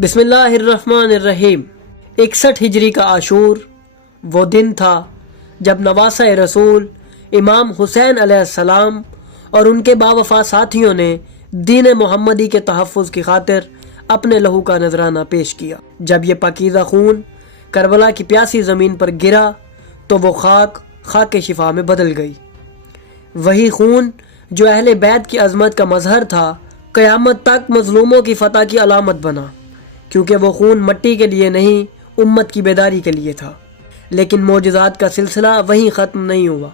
بسم اللہ الرحمن الرحیم۔ 61 ہجری کا عاشور وہ دن تھا جب نواسہ رسول امام حسین علیہ السلام اور ان کے باوفا ساتھیوں نے دین محمدی کے تحفظ کی خاطر اپنے لہو کا نذرانہ پیش کیا۔ جب یہ پاکیزہ خون کربلا کی پیاسی زمین پر گرا تو وہ خاک شفا میں بدل گئی۔ وہی خون جو اہل بیت کی عظمت کا مظہر تھا قیامت تک مظلوموں کی فتح کی علامت بنا، کیونکہ وہ خون مٹی کے لیے نہیں امت کی بیداری کے لیے تھا۔ لیکن معجزات کا سلسلہ وہیں ختم نہیں ہوا۔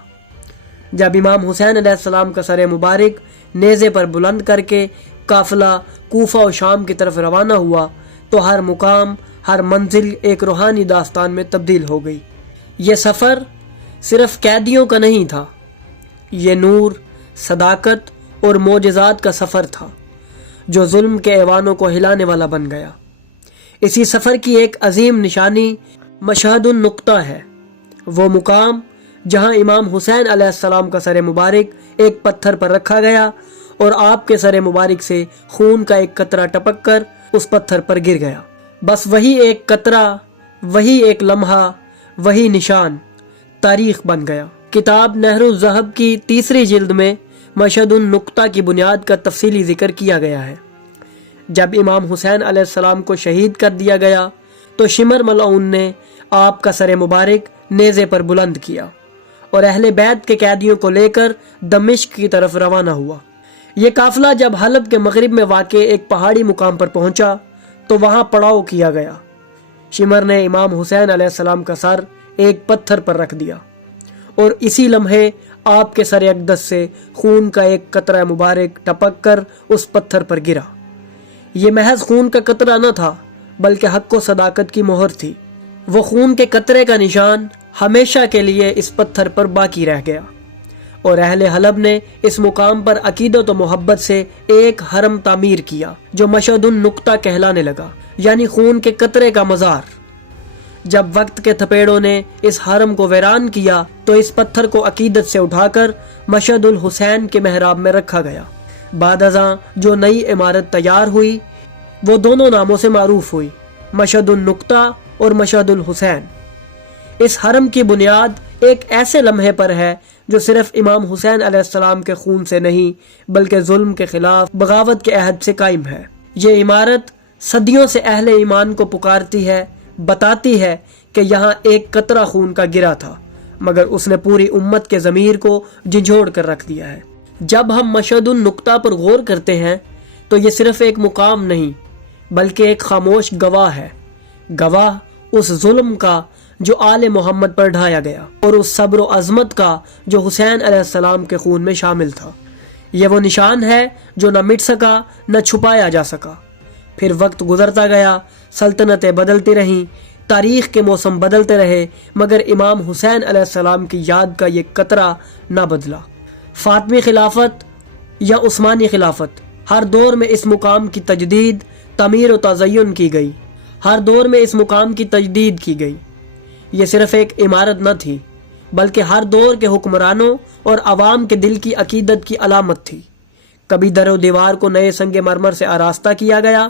جب امام حسین علیہ السلام کا سر مبارک نیزے پر بلند کر کے قافلہ کوفہ و شام کی طرف روانہ ہوا تو ہر مقام، ہر منزل ایک روحانی داستان میں تبدیل ہو گئی۔ یہ سفر صرف قیدیوں کا نہیں تھا، یہ نور، صداقت اور معجزات کا سفر تھا جو ظلم کے ایوانوں کو ہلانے والا بن گیا۔ اسی سفر کی ایک عظیم نشانی مشہد النقطہ ہے، وہ مقام جہاں امام حسین علیہ السلام کا سر مبارک ایک پتھر پر رکھا گیا اور آپ کے سر مبارک سے خون کا ایک قطرہ ٹپک کر اس پتھر پر گر گیا۔ بس وہی ایک قطرہ، وہی ایک لمحہ، وہی نشان تاریخ بن گیا۔ کتاب نہر الذہب کی 3 جلد میں مشہد النقطہ کی بنیاد کا تفصیلی ذکر کیا گیا ہے۔ جب امام حسین علیہ السلام کو شہید کر دیا گیا تو شمر ملعون نے آپ کا سر مبارک نیزے پر بلند کیا اور اہل بیت کے قیدیوں کو لے کر دمشق کی طرف روانہ ہوا۔ یہ قافلہ جب حلب کے مغرب میں واقع ایک پہاڑی مقام پر پہنچا تو وہاں پڑاؤ کیا گیا۔ شمر نے امام حسین علیہ السلام کا سر ایک پتھر پر رکھ دیا اور اسی لمحے آپ کے سر اقدس سے خون کا ایک قطرہ مبارک ٹپک کر اس پتھر پر گرا۔ یہ محض خون کا قطرہ نہ تھا بلکہ حق و صداقت کی مہر تھی۔ وہ خون کے قطرے کا نشان ہمیشہ کے لیے اس پتھر پر باقی رہ گیا اور اہل حلب نے اس مقام پر عقیدت و محبت سے ایک حرم تعمیر کیا جو مشہد النقطہ کہلانے لگا، یعنی خون کے قطرے کا مزار۔ جب وقت کے تھپیڑوں نے اس حرم کو ویران کیا تو اس پتھر کو عقیدت سے اٹھا کر مشہد الحسین کے محراب میں رکھا گیا۔ بعد ازاں جو نئی عمارت تیار ہوئی وہ دونوں ناموں سے معروف ہوئی، مشہد النقطہ اور مشہد الحسین۔ اس حرم کی بنیاد ایک ایسے لمحے پر ہے جو صرف امام حسین علیہ السلام کے خون سے نہیں بلکہ ظلم کے خلاف بغاوت کے عہد سے قائم ہے۔ یہ عمارت صدیوں سے اہل ایمان کو پکارتی ہے، بتاتی ہے کہ یہاں ایک قطرہ خون کا گرا تھا مگر اس نے پوری امت کے ضمیر کو جھنجھوڑ کر رکھ دیا ہے۔ جب ہم مشہد النقطہ پر غور کرتے ہیں تو یہ صرف ایک مقام نہیں بلکہ ایک خاموش گواہ ہے، گواہ اس ظلم کا جو آل محمد پر ڈھایا گیا اور اس صبر و عظمت کا جو حسین علیہ السلام کے خون میں شامل تھا۔ یہ وہ نشان ہے جو نہ مٹ سکا نہ چھپایا جا سکا۔ پھر وقت گزرتا گیا، سلطنتیں بدلتی رہیں، تاریخ کے موسم بدلتے رہے مگر امام حسین علیہ السلام کی یاد کا یہ قطرہ نہ بدلا۔ فاطمی خلافت یا عثمانی خلافت، ہر دور میں اس مقام کی تجدید، تعمیر و تزئین کی گئی، ہر دور میں اس مقام کی تجدید کی گئی۔ یہ صرف ایک عمارت نہ تھی بلکہ ہر دور کے حکمرانوں اور عوام کے دل کی عقیدت کی علامت تھی۔ کبھی در و دیوار کو نئے سنگ مرمر سے آراستہ کیا گیا،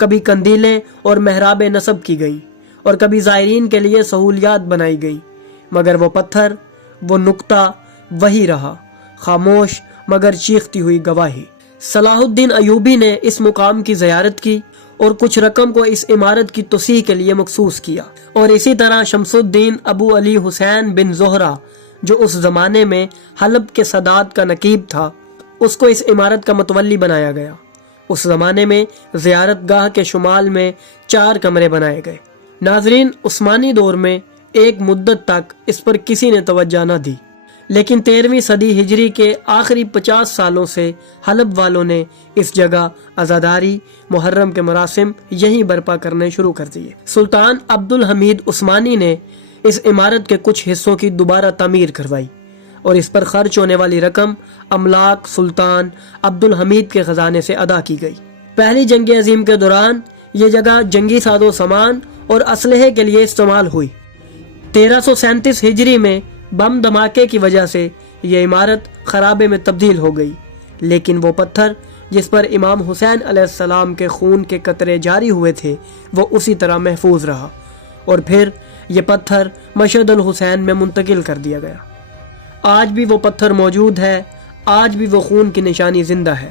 کبھی قندیلیں اور محراب نصب کی گئیں اور کبھی زائرین کے لیے سہولیات بنائی گئی، مگر وہ پتھر، وہ نقطہ وہی رہا، خاموش مگر چیختی ہوئی گواہی۔ صلاح الدین ایوبی نے اس مقام کی زیارت کی اور کچھ رقم کو اس عمارت کی توسیع کے لیے مخصوص کیا، اور اسی طرح شمس الدین ابو علی حسین بن زہرہ جو اس زمانے میں حلب کے سادات کا نقیب تھا، اس کو اس عمارت کا متولی بنایا گیا۔ اس زمانے میں زیارت گاہ کے شمال میں 4 کمرے بنائے گئے۔ ناظرین، عثمانی دور میں ایک مدت تک اس پر کسی نے توجہ نہ دی، لیکن 13ویں صدی ہجری کے آخری 50 سالوں سے حلب والوں نے اس جگہ عزاداری، محرم کے مراسم یہیں برپا کرنے شروع کر دیے۔ سلطان عبد الحمید عثمانی نے اس عمارت کے کچھ حصوں کی دوبارہ تعمیر کروائی اور اس پر خرچ ہونے والی رقم املاک سلطان عبد الحمید کے خزانے سے ادا کی گئی۔ پہلی جنگ عظیم کے دوران یہ جگہ جنگی ساز و سامان اور اسلحے کے لیے استعمال ہوئی۔ 1337 ہجری میں بم دھماکے کی وجہ سے یہ عمارت خرابے میں تبدیل ہو گئی، لیکن وہ پتھر جس پر امام حسین علیہ السلام کے خون کے قطرے جاری ہوئے تھے وہ اسی طرح محفوظ رہا، اور پھر یہ پتھر مشہد الحسین میں منتقل کر دیا گیا۔ آج بھی وہ پتھر موجود ہے، آج بھی وہ خون کی نشانی زندہ ہے۔